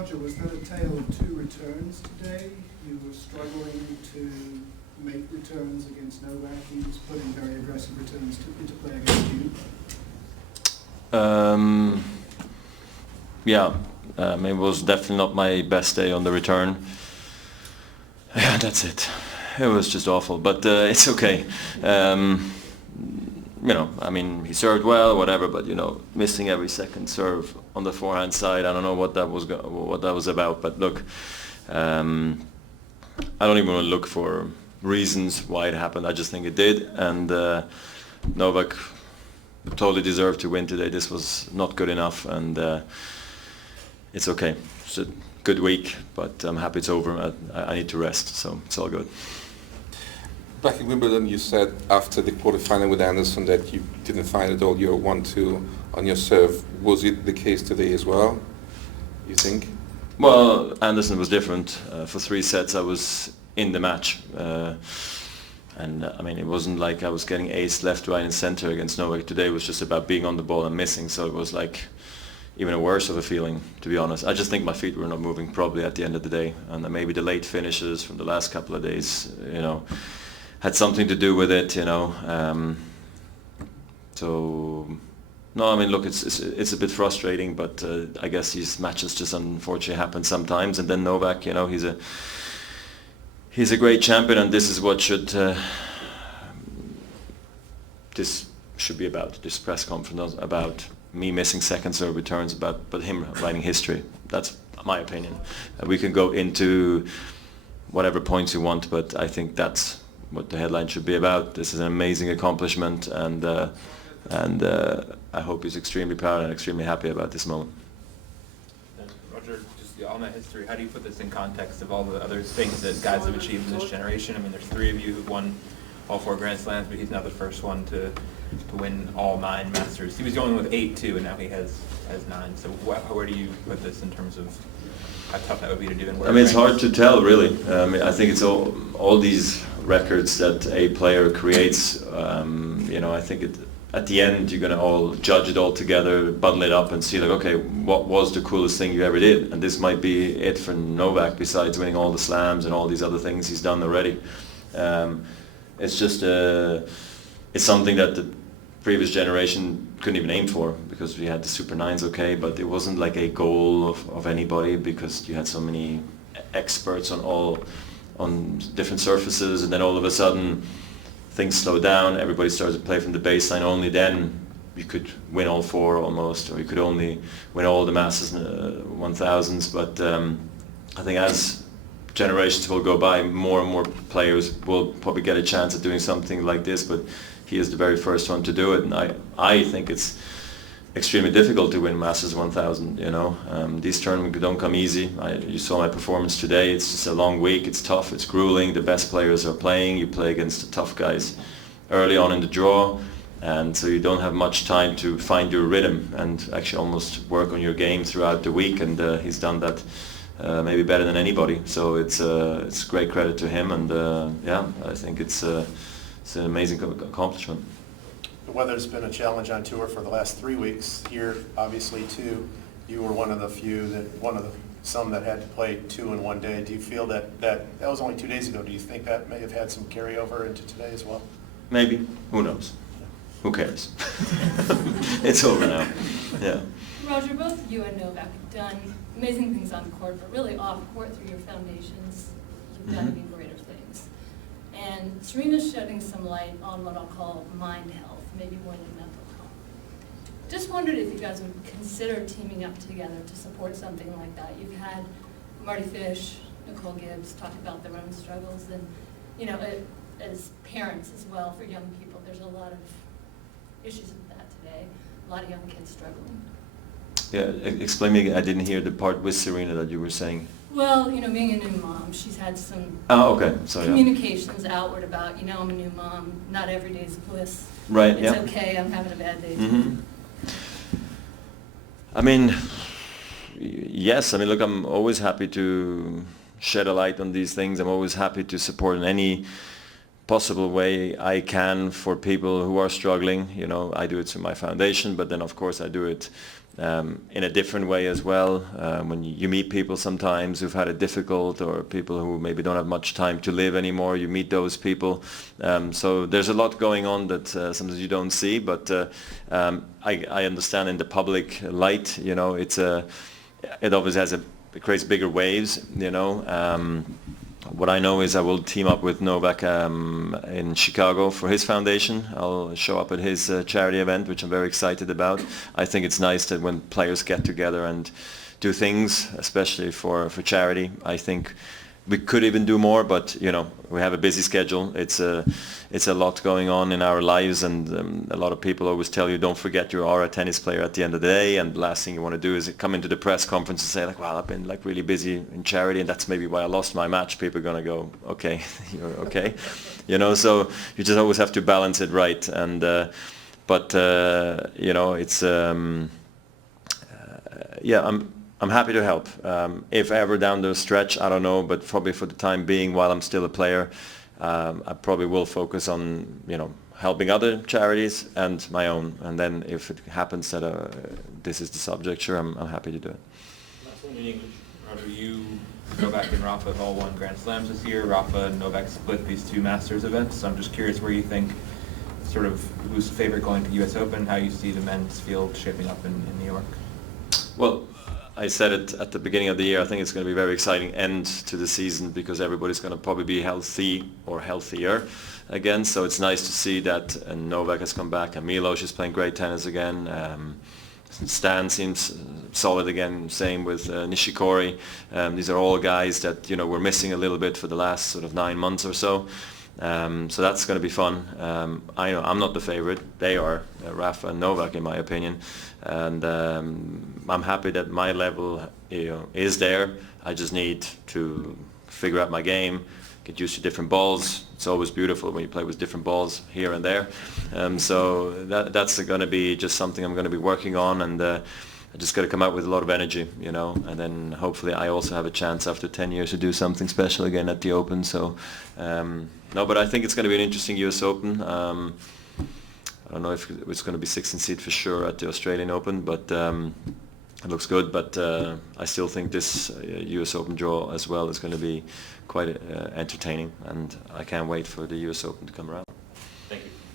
Roger, was that a tale of two returns today? You were struggling to make returns against Novak. He was putting very aggressive returns into play against you. Yeah, it was definitely not my best day on the return. Yeah, that's it. It was just awful, but it's okay. He served well, whatever, but missing every second serve on the forehand side, I don't know what that was about. But look, I don't even want to look for reasons why it happened. I just think it did, and Novak totally deserved to win today. This was not good enough, and it's okay. It's a good week, but I'm happy it's over. I need to rest, so it's all good. Back in Wimbledon, you said after the quarterfinal with Anderson that you didn't find at all your 1-2 on your serve. Was it the case today as well, you think? Well, Anderson was different. For 3 sets I was in the match. It wasn't like I was getting ace left, right and center against Novak. Today it was just about being on the ball and missing, so it was like even a worse of a feeling, to be honest. I just think my feet were not moving probably at the end of the day, and maybe the late finishes from the last couple of days, had something to do with it, Look, it's a bit frustrating, but I guess these matches just unfortunately happen sometimes. And then Novak, he's a great champion, and this is what this should be about. This press conference about me missing second serve returns, but him writing history. That's my opinion. We can go into whatever points you want, but I think that's what the headline should be about. This is an amazing accomplishment, and I hope he's extremely proud and extremely happy about this moment. Roger, just on that history, how do you put this in context of all the other things that guys have achieved in this generation? There's 3 of you who've won all 4 Grand Slams, but he's now the first one to win all 9 Masters. He was going with 8 too, and now he has 9. So where do you put this in terms of how tough that would be to do? And it's hard to tell, really. I think it's all these records that a player creates. I think at the end you're going to all judge it all together, bundle it up and see okay, what was the coolest thing you ever did? And this might be it for Novak, besides winning all the slams and all these other things he's done already. It's just it's something that the previous generation couldn't even aim for, because we had the Super 9s, okay, but it wasn't like a goal of anybody, because you had so many experts on different surfaces, and then all of a sudden things slowed down, everybody started to play from the baseline. Only then you could win all 4 almost, or you could only win all the Masters 1000s. But I think as generations will go by, more and more players will probably get a chance at doing something like this, but he is the very first one to do it, and I think it's extremely difficult to win Masters 1000. These tournaments don't come easy. You saw my performance today. It's just a long week. It's tough. It's grueling. The best players are playing. You play against the tough guys early on in the draw, and so you don't have much time to find your rhythm and actually almost work on your game throughout the week, and he's done that maybe better than anybody. So it's great credit to him, and I think it's an amazing accomplishment. The weather's been a challenge on tour for the last 3 weeks. Here, obviously, too, you were one of the some that had to play 2 in one day. Do you feel that was only 2 days ago? Do you think that may have had some carryover into today as well? Maybe. Who knows? Who cares? It's over now. Yeah. Roger, both you and Novak have done amazing things on the court, but really off court through your foundations, you've done even greater things. And Serena's shedding some light on what I'll call mind health, maybe more than mental health. Just wondered if you guys would consider teaming up together to support something like that. You've had Marty Fish, Nicole Gibbs talk about their own struggles, and as parents as well, for young people, there's a lot of issues with that today. A lot of young kids struggling. Yeah, explain me again. I didn't hear the part with Serena that you were saying. Well, being a new mom, she's had some communications outward about, I'm a new mom, not every day's bliss. Right, it's okay, I'm having a bad day too. Yes, look, I'm always happy to shed a light on these things. I'm always happy to support in any possible way I can for people who are struggling. I do it through my foundation, but then of course I do it in a different way as well. When you meet people sometimes who've had it difficult, or people who maybe don't have much time to live anymore, you meet those people. So there's a lot going on that sometimes you don't see, but I understand in the public light, you know, it obviously has it creates bigger waves, you know. What I know is I will team up with Novak in Chicago for his foundation. I'll show up at his charity event, which I'm very excited about. I think it's nice that when players get together and do things, especially for charity, I think we could even do more, but you know, we have a busy schedule. It's a lot going on in our lives, and a lot of people always tell you, don't forget you are a tennis player at the end of the day, and the last thing you want to do is come into the press conference and say like, well, I've been like really busy in charity and that's maybe why I lost my match. People are going to go, okay, you're okay. You know, so you just always have to balance it right. And but you know, it's yeah, I'm happy to help. If ever down the stretch, I don't know, but probably for the time being, while I'm still a player, I probably will focus on, you know, helping other charities and my own. And then if it happens that this is the subject, sure, I'm happy to do it. Last one in English. Roger, you, Novak and Rafa have all won Grand Slams this year. Rafa and Novak split these two Masters events. So I'm just curious where you think, sort of, who's the favorite going to US Open, how you see the men's field shaping up in New York? Well, I said it at the beginning of the year, I think it's going to be a very exciting end to the season because everybody's going to probably be healthy or healthier again. So it's nice to see that Novak has come back and Milos is playing great tennis again. Stan seems solid again, same with Nishikori. These are all guys that, you know, we're missing a little bit for the last sort of 9 months or so. So that's going to be fun. I know I'm not the favorite. They are, Rafa and Novak, in my opinion. And I'm happy that my level, you know, is there. I just need to figure out my game, get used to different balls. It's always beautiful when you play with different balls here and there. So that's going to be just something I'm going to be working on, and I just got to come out with a lot of energy, you know, and then hopefully I also have a chance after 10 years to do something special again at the Open. So no, but I think it's going to be an interesting US Open. I don't know if it's going to be 16th seed for sure at the Australian Open, but it looks good. But I still think this US Open draw as well is going to be quite entertaining, and I can't wait for the US Open to come around.